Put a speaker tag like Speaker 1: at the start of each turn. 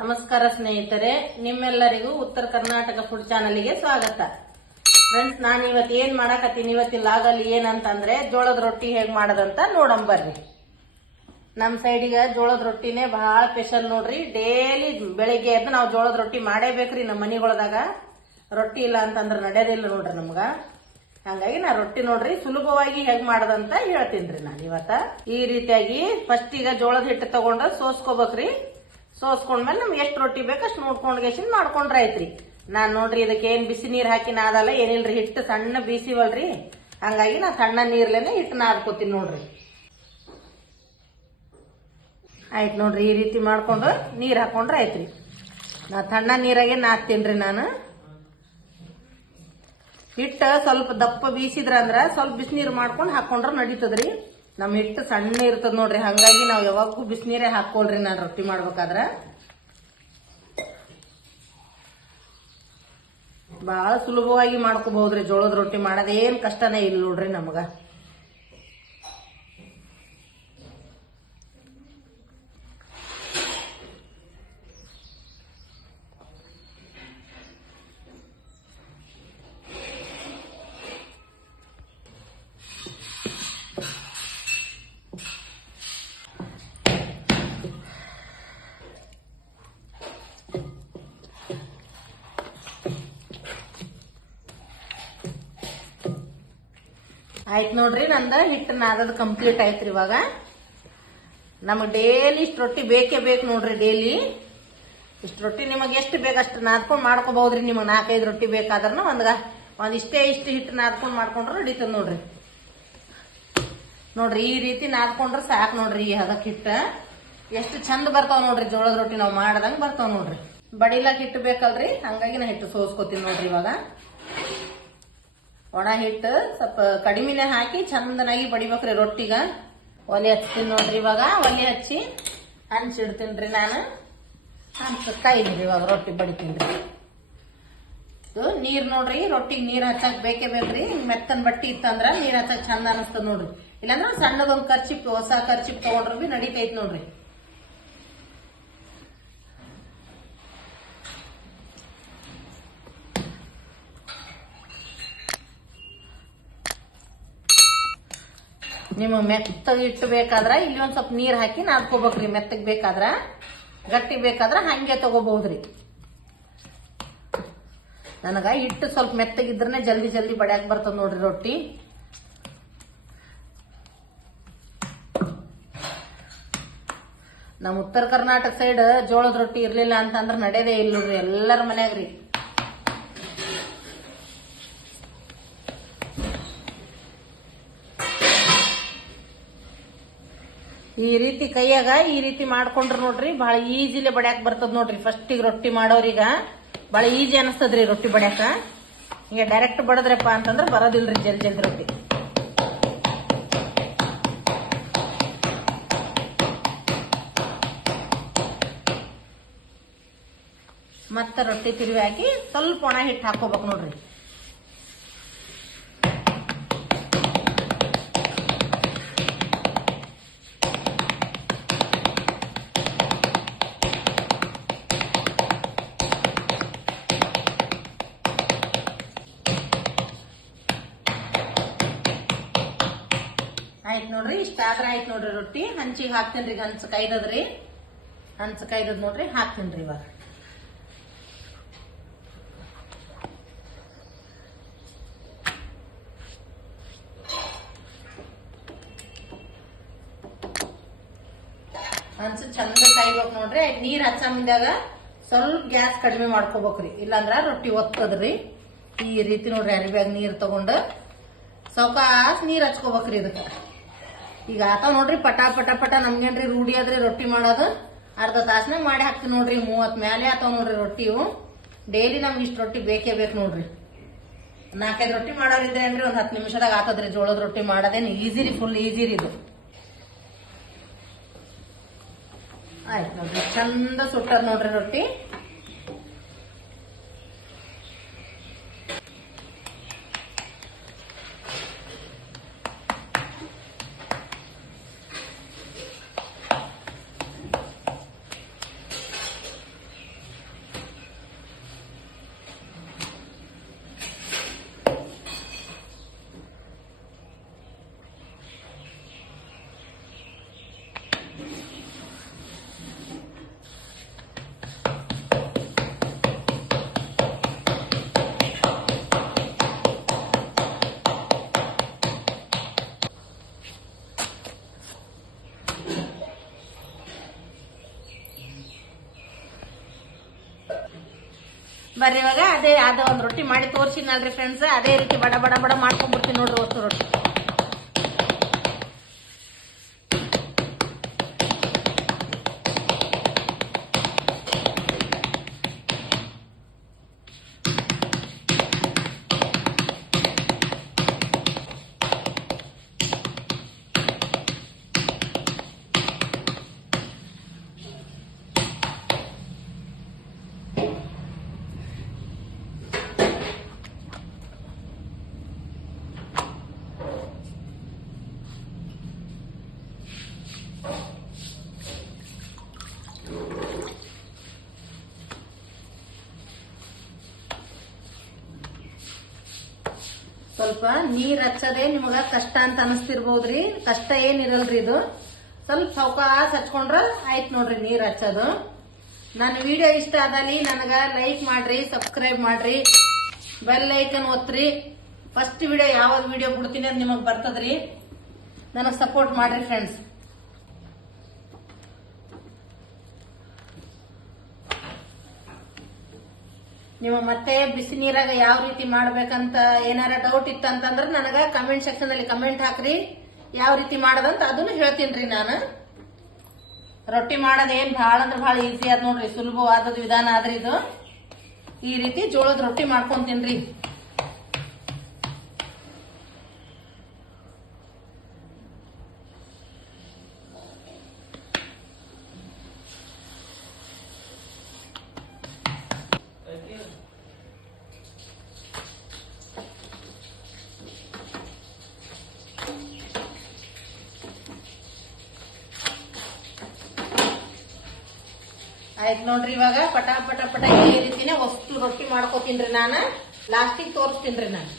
Speaker 1: ನಮಸ್ಕಾರ ಸ್ನೇಹಿತರೆ, ನಿಮ್ಮೆಲ್ಲರಿಗೂ ಉತ್ತರ ಕರ್ನಾಟಕ ಫುಡ್ ಚಾನಲ್ಗೆ ಸ್ವಾಗತ. ಫ್ರೆಂಡ್ಸ್ ನಾನು ಇವತ್ತು ಏನ್ ಮಾಡಕತ್ತೀನಿ? ಇವತ್ತಿನ ಲಾಗಲ್ಲಿ ಏನಂತಂದ್ರೆ ಜೋಳದ ರೊಟ್ಟಿ ಹೇಗ್ ಮಾಡೋದಂತ ನೋಡಂಬರ್ರಿ ನಮ್ಮ ಸೈಡಿಗೆ ಜೋಳದ ರೊಟ್ಟಿನೇ ಬಹಳ ಸ್ಪೆಷಲ್ ನೋಡ್ರಿ. ಡೈಲಿ ಬೆಳಿಗ್ಗೆ ಎದ್ದು ನಾವು ಜೋಳದ ರೊಟ್ಟಿ ಮಾಡೇಬೇಕ್ರಿ ನಮ್ಮ ಮನಿಗೊಳದಾಗ. ರೊಟ್ಟಿ ಇಲ್ಲ ಅಂತಂದ್ರೆ ನಡೆಯೋದಿಲ್ಲ ನೋಡ್ರಿ ನಮ್ಗ. ಹಂಗಾಗಿ ನಾ ರೊಟ್ಟಿ ನೋಡ್ರಿ ಸುಲಭವಾಗಿ ಹೆಂಗ್ ಮಾಡೋದಂತ ಹೇಳ್ತೀನಿ ರೀ ನಾನು ಇವತ್ತ. ಈ ರೀತಿಯಾಗಿ ಫಸ್ಟ್ ಈಗ ಜೋಳದ ಹಿಟ್ಟು ತಗೊಂಡು ಸೋಸ್ಕೋಬೇಕ್ರಿ. ಸೋಸ್ಕೊಂಡ್ಮೇಲೆ ನಮ್ಗೆ ಎಷ್ಟು ರೊಟ್ಟಿ ಬೇಕು ಅಷ್ಟು ನೋಡ್ಕೊಂಡ್ ಗೆಸಿಂದ ಮಾಡ್ಕೊಂಡ್ರೆ ಆಯ್ತ್ರಿ ನಾನ್ ನೋಡ್ರಿ ಇದಕ್ಕೆ ಏನ್ ಬಿಸಿ ನೀರ್ ಹಾಕಿ ನಾದಲ್ಲ, ಏನಿಲ್ರಿ ಹಿಟ್ಟು ಸಣ್ಣ ಬೀಸಿವಲ್ರಿ ಹಂಗಾಗಿ ನಾ ಸಣ್ಣ ನೀರ್ಲೇನೆ ಹಿಟ್ಟು ನಾದ್ಕೋತೀನಿ ನೋಡ್ರಿ. ಆಯ್ತು ನೋಡ್ರಿ, ಈ ರೀತಿ ಮಾಡ್ಕೊಂಡು ನೀರು ಹಾಕೊಂಡ್ರೆ ಆಯ್ತ್ರಿ ನಾ ತಣ್ಣ ನೀರಾಗೆ ನಾದ್ತೀನ್ರಿ ನಾನು. ಹಿಟ್ಟು ಸ್ವಲ್ಪ ದಪ್ಪ ಬೀಸಿದ್ರ ಅಂದ್ರೆ ಸ್ವಲ್ಪ ಬಿಸಿನೀರು ಮಾಡ್ಕೊಂಡು ಹಾಕೊಂಡ್ರೆ ನಡೀತದ್ರಿ. ನಮ್ ಹಿಟ್ಟು ಸಣ್ಣ ಇರ್ತದ ನೋಡ್ರಿ. ಹಂಗಾಗಿ ನಾವು ಯಾವಾಗೂ ಬಿಸಿನೀರೇ ಹಾಕೊಳ್ರಿ ನಾನು ರೊಟ್ಟಿ ಮಾಡ್ಬೇಕಾದ್ರೆ. ಬಹಳ ಸುಲಭವಾಗಿ ಮಾಡ್ಕೋಬಹುದ್ರಿ ಜೋಳದ ರೊಟ್ಟಿ ಮಾಡೋದೇನ್ ಕಷ್ಟನೇ ಇಲ್ಲ ನೋಡ್ರಿ ನಮಗ. ಆಯ್ತು ನೋಡ್ರಿ, ನಂದ ಹಿಟ್ಟು ನಾದದ ಕಂಪ್ಲೀಟ್ ಆಯ್ತ್ರಿ ಇವಾಗ. ನಮಗೆ ಡೈಲಿ ಇಷ್ಟು ರೊಟ್ಟಿ ಬೇಕೇ ಬೇಕು ನೋಡ್ರಿ ಡೈಲಿ ಇಷ್ಟು ರೊಟ್ಟಿ ನಿಮಗೆ ಎಷ್ಟು ಬೇಕು ಅಷ್ಟು ನಾದ್ಕೊಂಡು ಮಾಡ್ಕೋಬಹುದ್ರಿ, ನಿಮಗೆ ನಾಲ್ಕೈದು ರೊಟ್ಟಿ ಬೇಕಾದ್ರೂ ಒಂದ್ಗ, ಒಂದು ಇಷ್ಟೇ ಇಷ್ಟು ಹಿಟ್ಟು ನಾದ್ಕೊಂಡು ಮಾಡ್ಕೊಂಡ್ರೆ ನಡೀತದೆ ನೋಡ್ರಿ. ನೋಡ್ರಿ, ಈ ರೀತಿ ನಾದ್ಕೊಂಡ್ರೆ ಸಾಕು ನೋಡ್ರಿ ಈ ಹದಕ್ಕೆ ಹಿಟ್ಟ ಎಷ್ಟು ಚಂದ ಬರ್ತಾವ ನೋಡ್ರಿ ಜೋಳದ ರೊಟ್ಟಿ ನಾವು ಮಾಡ್ದಂಗೆ ಬರ್ತಾವ ನೋಡ್ರಿ. ಬಡಿಲಾಕ್ ಹಿಟ್ಟು ಬೇಕಲ್ರಿ, ಹಂಗಾಗಿ ನಾ ಹಿಟ್ಟು ಸೋಸ್ಕೋತೀನಿ ನೋಡ್ರಿ ಇವಾಗ. ಒಣ ಹಿಟ್ಟು ಸ್ವಲ್ಪ ಕಡಿಮೆನೆ ಹಾಕಿ ಚಂದನಾಗಿ ಬಡಿಬೇಕ್ರಿ ರೊಟ್ಟಿಗ. ಒಲೆ ಹಚ್ತೀನಿ ನೋಡ್ರಿ ಇವಾಗ. ಒಲೆ ಹಚ್ಚಿ ಹಂಚಿಡ್ತೀನಿ ನಾನು. ಹಂಚ ಕಾಯಿದ್ರಿ ಇವಾಗ ರೊಟ್ಟಿ ಬಡಿತೀನಿ ಇದು ನೀರು ನೋಡ್ರಿ, ರೊಟ್ಟಿಗೆ ನೀರ್ ಹಚ್ಚಕ್ ಬೇಕೇ ಬೇಕ್ರಿ. ಮೆತ್ತನ್ ಬಟ್ಟಿ ಇತ್ತಂದ್ರ ನೀರ್ ಹಚ್ಚಕ್ ಚಂದ ಅನಸ್ತದ ನೋಡ್ರಿ. ಇಲ್ಲಾಂದ್ರ ಸಣ್ಣದೊಂದ್ ಖರ್ಚಿಪ್ ಹೊಸ ಖರ್ಚಿಪ್ ತಗೊಂಡ್ರು ಬಿ ನೋಡ್ರಿ. ನಿಮ್ಮ ಮೆತ್ತಗೆ ಹಿಟ್ಟು ಬೇಕಾದ್ರ ಇಲ್ಲಿ ಒಂದ್ ಸ್ವಲ್ಪ ನೀರ್ ಹಾಕಿ ನಾದ್ಕೋಬೇಕ್ರಿ. ಮೆತ್ತಗ್ ಬೇಕಾದ್ರ, ಗಟ್ಟಿ ಬೇಕಾದ್ರ ಹಂಗೆ ತಗೋಬಹುದ್ರಿ. ನನಗ ಹಿಟ್ಟು ಸ್ವಲ್ಪ ಮೆತ್ತಗಿದ್ರೆ ಜಲ್ದಿ ಜಲ್ದಿ ಬಡ್ಯಾಕ್ ಬರ್ತದ ನೋಡ್ರಿ ರೊಟ್ಟಿ. ನಮ್ಮ ಉತ್ತರ ಕರ್ನಾಟಕ ಸೈಡ್ ಜೋಳದ ರೊಟ್ಟಿ ಇರ್ಲಿಲ್ಲ ಅಂತಂದ್ರ ನಡೆಯದೇ ಇಲ್ಲ ನೋಡ್ರಿ ಎಲ್ಲರ ಮನ್ಯಾಗ್ರಿ. ಈ ರೀತಿ ಕೈಯಾಗ ಈ ರೀತಿ ಮಾಡ್ಕೊಂಡ್ರ ನೋಡ್ರಿ ಬಹಳ ಈಜಿಲಿ ಬಡ್ಯಾಕ್ ಬರ್ತದ ನೋಡ್ರಿ. ಫಸ್ಟಿಗೆ ರೊಟ್ಟಿ ಮಾಡೋರಿಗ ಬಹಳ ಈಜಿ ಅನಸ್ತದ್ರಿ ರೊಟ್ಟಿ ಬಡ್ಯಾಕ. ಹಿಂಗೆ ಡೈರೆಕ್ಟ್ ಬಡದ್ರಪ್ಪ ಅಂತಂದ್ರ ಬರೋದಿಲ್ರಿ ಜಲ್ ಜಲ್ದಿ ರೊಟ್ಟಿ. ಮತ್ತೆ ರೊಟ್ಟಿ ತಿರುವಿ ಹಾಕಿ ಸ್ವಲ್ಪ ಒಣ ಹಿಟ್ಟು ಹಾಕೋಬೇಕು ನೋಡ್ರಿ. ಆಯ್ತು ನೋಡ್ರಿ, ಇಷ್ಟ ಆದ್ರೆ ಆಯ್ತು ನೋಡ್ರಿ ರೊಟ್ಟಿ. ಹಂಚಿಗೆ ಹಾಕ್ತೇನ್ರಿ ಹಂಚ ಕೈದದ್ರಿ ಹಂಚ ಕೈದದ್ ನೋಡ್ರಿ, ಹಾಕ್ತೇನ್ರಿ ಇವಾಗ. ಹಂಚ ಚಂದ ಕಾಯ್ಬೇಕು ನೋಡ್ರಿ. ನೀರ್ ಹಚ್ಚ ಮುಂದಾಗ ಸ್ವಲ್ಪ ಗ್ಯಾಸ್ ಕಡಿಮೆ ಮಾಡ್ಕೋಬೇಕ್ರಿ. ಇಲ್ಲಾಂದ್ರ ರೊಟ್ಟಿ ಒತ್ತದ್ರಿ. ಈ ರೀತಿ ನೋಡ್ರಿ ಅರಿಬ್ಯಾಗ ನೀರ್ ತಗೊಂಡ. ಸೌಕಾಸ್ ನೀರ್ ಹಚ್ಕೋಬೇಕ್ರಿ ಇದಕ್ಕ. ಈಗ ಆತಾವ್ ನೋಡ್ರಿ, ಪಟ ಪಟ ಪಟ, ನಮ್ಗೇನ್ರಿ ರೂಢಿ ಆದ್ರಿ ರೊಟ್ಟಿ ಮಾಡೋದು. ಅರ್ಧ ತಾಸನಾಗ ಮಾಡಿ ಹಾಕ್ತಿವಿ ನೋಡ್ರಿ ಮೂವತ್ ಮ್ಯಾಲೆ ಆತಾವ್ ನೋಡ್ರಿ ರೊಟ್ಟಿವು ಡೈಲಿ ನಮ್ಗೆ ಇಷ್ಟು ರೊಟ್ಟಿ ಬೇಕೇ ಬೇಕು ನೋಡ್ರಿ. ನಾಲ್ಕೈದು ರೊಟ್ಟಿ ಮಾಡೋರಿದ್ರೆ ಏನ್ರಿ, ಒಂದ್ ಹತ್ತು ನಿಮಿಷದಾಗ ಆತದ್ರಿ. ಜೋಳದ ರೊಟ್ಟಿ ಮಾಡೋದೇನು ಈಸಿ ರೀ, ಫುಲ್ ಈಸಿ ರೀ ಇದು. ಆಯ್ತು ನೋಡ್ರಿ, ಚಂದ ಸುಟ್ಟದ್ ನೋಡ್ರಿ ರೊಟ್ಟಿ. ಬರ್ರಿ ಇವಾಗ. ಅದೇ, ಅದ ಒಂದ್ ರೊಟ್ಟಿ ಮಾಡಿ ತೋರ್ಸಿನಲ್ರಿ ಫ್ರೆಂಡ್ಸ್ ಅದೇ ರೀತಿ ಬಡ ಬಡ ಬಡ ಮಾಡ್ಕೊಂಡ್ಬಿಡ್ತೀನಿ ನೋಡ್ರಿ ಒತ್ತು ರೊಟ್ಟಿ. ಸ್ವಲ್ಪ ನೀರ್ ಹಚ್ಚೋದೇ ನಿಮಗ ಕಷ್ಟ ಅಂತ ಅನಸ್ತಿರ್ಬೋದ್ರಿ. ಕಷ್ಟ ಏನಿರಲ್ರಿ ಇದು. ಸ್ವಲ್ಪ ಸಾವಕಾಶ ಹಚ್ಕೊಂಡ್ರ ಆಯ್ತು ನೋಡ್ರಿ ನೀರ್ ಹಚ್ಚೋದು. ನನ್ನ ವಿಡಿಯೋ ಇಷ್ಟ ಆದಲ್ಲಿ ನನಗ ಲೈಕ್ ಮಾಡ್ರಿ, ಸಬ್ಸ್ಕ್ರೈಬ್ ಮಾಡ್ರಿ. ಬೆಲ್ ಐಕನ್ ಒತ್ತ್ರಿ ಫಸ್ಟ್ ವಿಡಿಯೋ ಯಾವ್ದು ವಿಡಿಯೋ ಬಿಡ್ತೀನಿ ಅದು ನಿಮಗೆ ಬರ್ತದ್ರಿ. ನನಗೆ ಸಪೋರ್ಟ್ ಮಾಡ್ರಿ ಫ್ರೆಂಡ್ಸ್ ನೀವು ಮತ್ತೆ ಬಿಸಿ ನೀರಾಗ ಯಾವ ರೀತಿ ಮಾಡ್ಬೇಕಂತ ಏನಾರ ಡೌಟ್ ಇತ್ತಂತಂದ್ರೆ ನನಗ ಕಮೆಂಟ್ ಸೆಕ್ಷನ್ ಅಲ್ಲಿ ಕಮೆಂಟ್ ಹಾಕ್ರಿ. ಯಾವ ರೀತಿ ಮಾಡದಂತ ಅದನ್ನು ಹೇಳ್ತೀನಿ ನಾನು. ರೊಟ್ಟಿ ಮಾಡೋದ್ ಏನ್ ಭಾಳ ಅಂದ್ರೆ ಭಾಳ ಈಸಿ ಆದ್ ನೋಡ್ರಿ ಸುಲಭವಾದ ವಿಧಾನ ಆದ್ರಿ ಇದು. ಈ ರೀತಿ ಜೋಳದ ರೊಟ್ಟಿ ಮಾಡ್ಕೊಂತೀನ್ರಿ. ಆಯ್ತು ನೋಡ್ರಿ ಇವಾಗ, ಪಟ ಪಟ ಪಟ ಈ ರೀತಿನೇ ವಸ್ತು ರೊಟ್ಟಿ ಮಾಡ್ಕೋತೀನ್ರಿ ನಾನು. ಲಾಸ್ಟಿಗೆ ತೋರಿಸ್ತೀನ್ರಿ ನಾನು.